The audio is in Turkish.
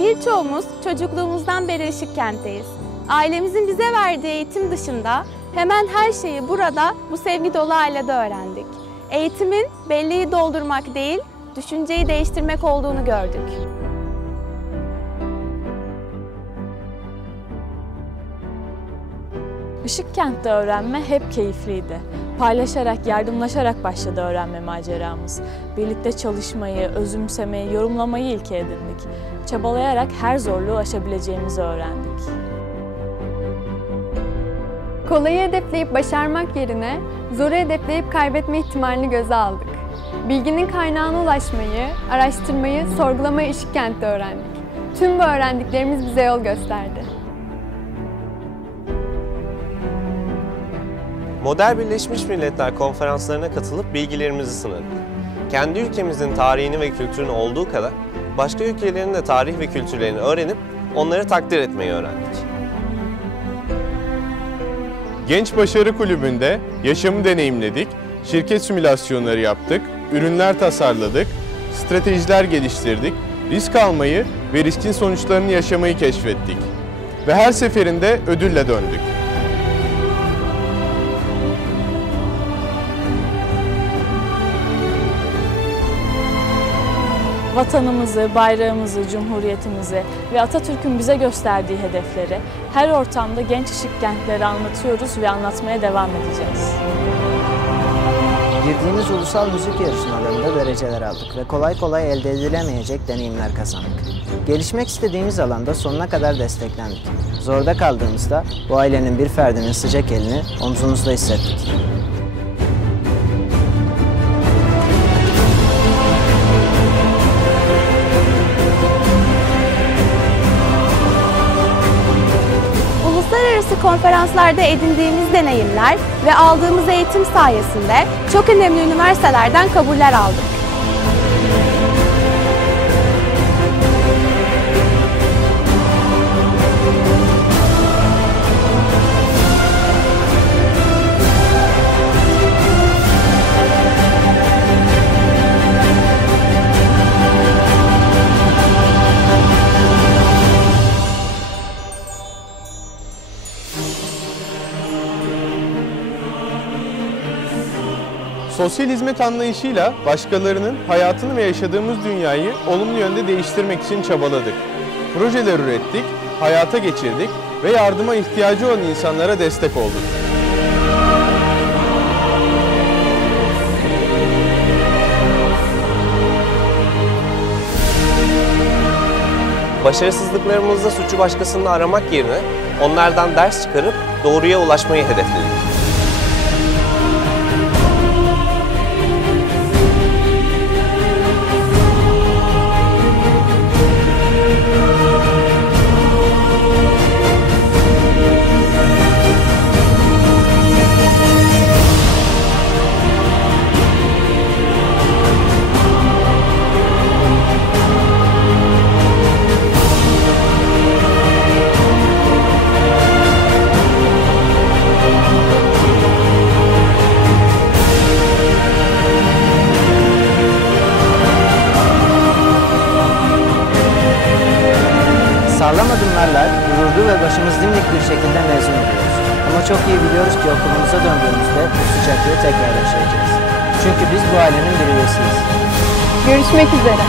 Birçoğumuz çocukluğumuzdan beri Işık Kent'teyiz. Ailemizin bize verdiği eğitim dışında hemen her şeyi burada bu sevgi dolu ailede öğrendik. Eğitimin belleği doldurmak değil, düşünceyi değiştirmek olduğunu gördük. Işık Kent'te öğrenme hep keyifliydi. Paylaşarak, yardımlaşarak başladı öğrenme maceramız. Birlikte çalışmayı, özümsemeyi, yorumlamayı ilke edindik. Çabalayarak her zorluğu aşabileceğimizi öğrendik. Kolayı hedefleyip başarmak yerine zoru hedefleyip kaybetme ihtimalini göze aldık. Bilginin kaynağına ulaşmayı, araştırmayı, sorgulamayı Işık Kent'te öğrendik. Tüm bu öğrendiklerimiz bize yol gösterdi. Model Birleşmiş Milletler konferanslarına katılıp bilgilerimizi sınadık. Kendi ülkemizin tarihini ve kültürünü olduğu kadar başka ülkelerin de tarih ve kültürlerini öğrenip onları takdir etmeyi öğrendik. Genç Başarı Kulübü'nde yaşamı deneyimledik, şirket simülasyonları yaptık, ürünler tasarladık, stratejiler geliştirdik, risk almayı ve riskin sonuçlarını yaşamayı keşfettik. Ve her seferinde ödülle döndük. Vatanımızı, bayrağımızı, cumhuriyetimizi ve Atatürk'ün bize gösterdiği hedefleri her ortamda genç ışık kentleri anlatıyoruz ve anlatmaya devam edeceğiz. Girdiğimiz ulusal müzik yarışmalarında dereceler aldık ve kolay kolay elde edilemeyecek deneyimler kazandık. Gelişmek istediğimiz alanda sonuna kadar desteklendik. Zorda kaldığımızda bu ailenin bir ferdinin sıcak elini omzumuzda hissettik. Uluslararası konferanslarda edindiğimiz deneyimler ve aldığımız eğitim sayesinde çok önemli üniversitelerden kabuller aldık. Sosyal hizmet anlayışıyla başkalarının hayatını ve yaşadığımız dünyayı olumlu yönde değiştirmek için çabaladık. Projeler ürettik, hayata geçirdik ve yardıma ihtiyacı olan insanlara destek olduk. Başarısızlıklarımızda suçu başkasında aramak yerine onlardan ders çıkarıp doğruya ulaşmayı hedefledik. Sağlam adımlarla gururlu ve başımız dimdik bir şekilde mezun oluyoruz. Ama çok iyi biliyoruz ki okulumuza döndüğümüzde bu sıcaklığı tekrar yaşayacağız. Çünkü biz bu ailenin bir üyesiyiz. Görüşmek üzere.